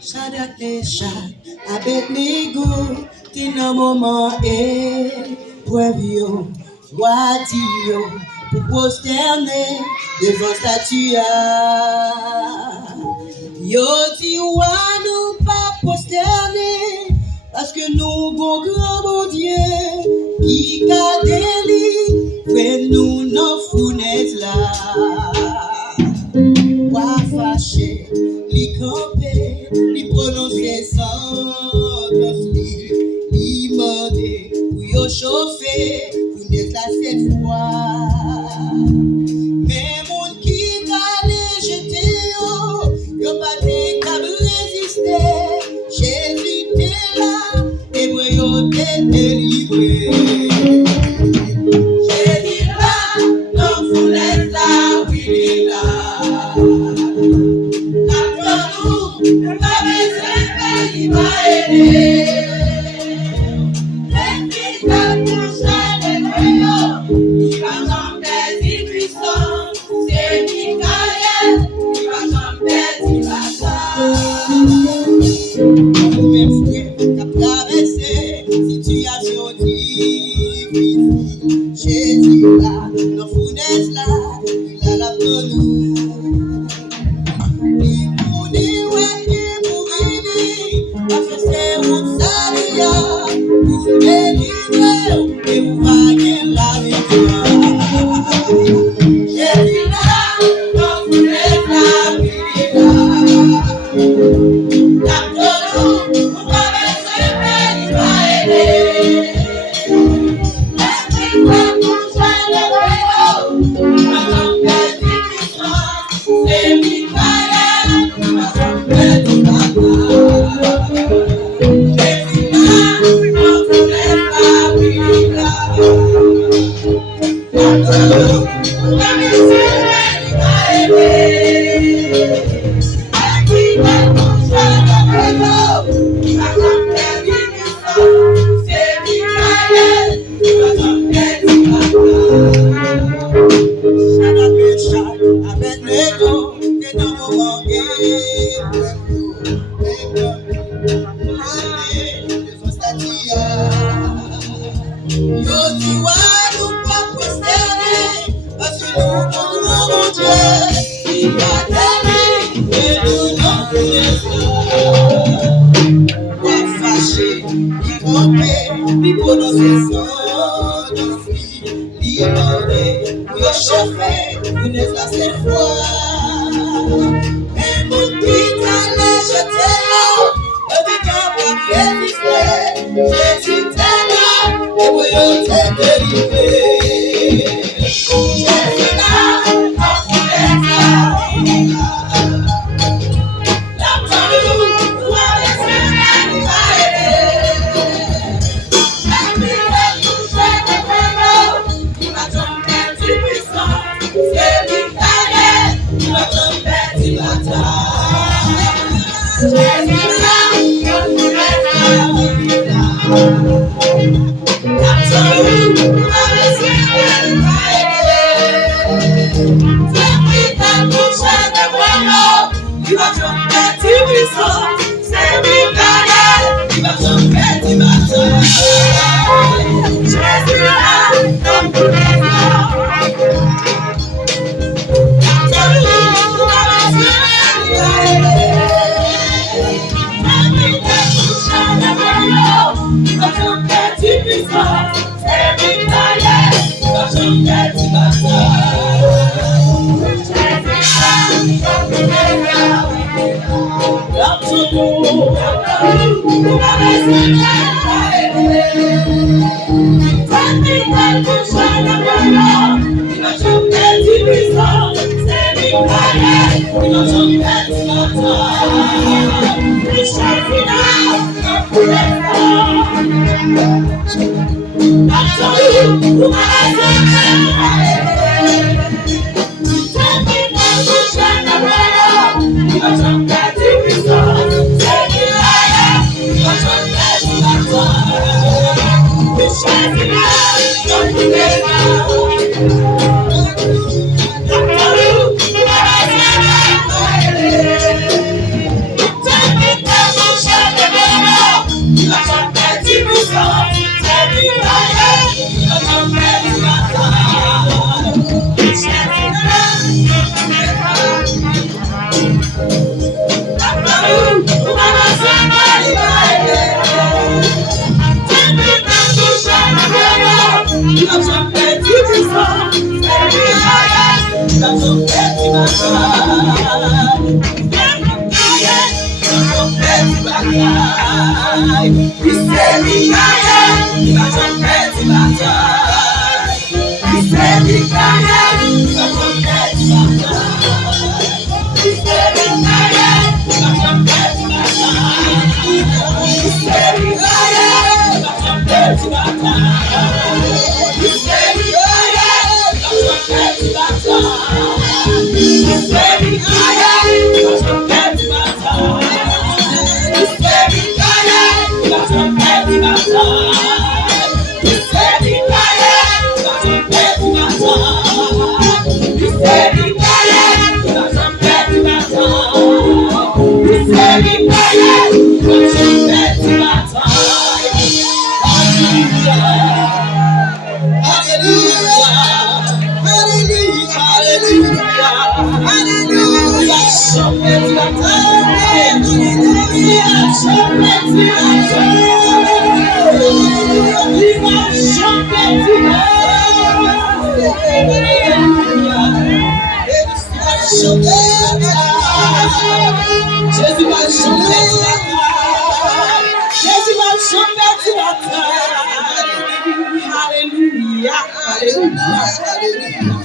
Shadrach, Meshach, Abednego, qui dans moment épreuve yo, wadi yo, pour prosterner devant statue. Yo dit wa nous pas prosterner, parce que nous bon grand bon Dieu, qui a délivré nous nos founaises là. Wa fâché, li campé, li prononcer sans li mandé pour yo chauffer, pour nous la cette fois. Mais moun qui t'a jeté yo pas te capable résister. Jésus t'est là, et moi yo t'es délivré. Jésus là, non vous l'êtes là, oui il est là. Il va aider. Il va jamber si puissant. C'est Michael. Il va jamber si bataille. Même frère, t'as traversé situation difficile. Jésus là, dans fournaise là, il a la pelouse. Parce que c'est où ça vient, vous délivrez et vous gagnez la victoire. Jésus là, donc vous êtes là, oui, là. La pelouse, vous traversez, mais il va aider. L'esprit va toucher le vélo, il va tomber du puissant, c'est Michael, il va tomber du bataille. Hallelujah. Hallelujah.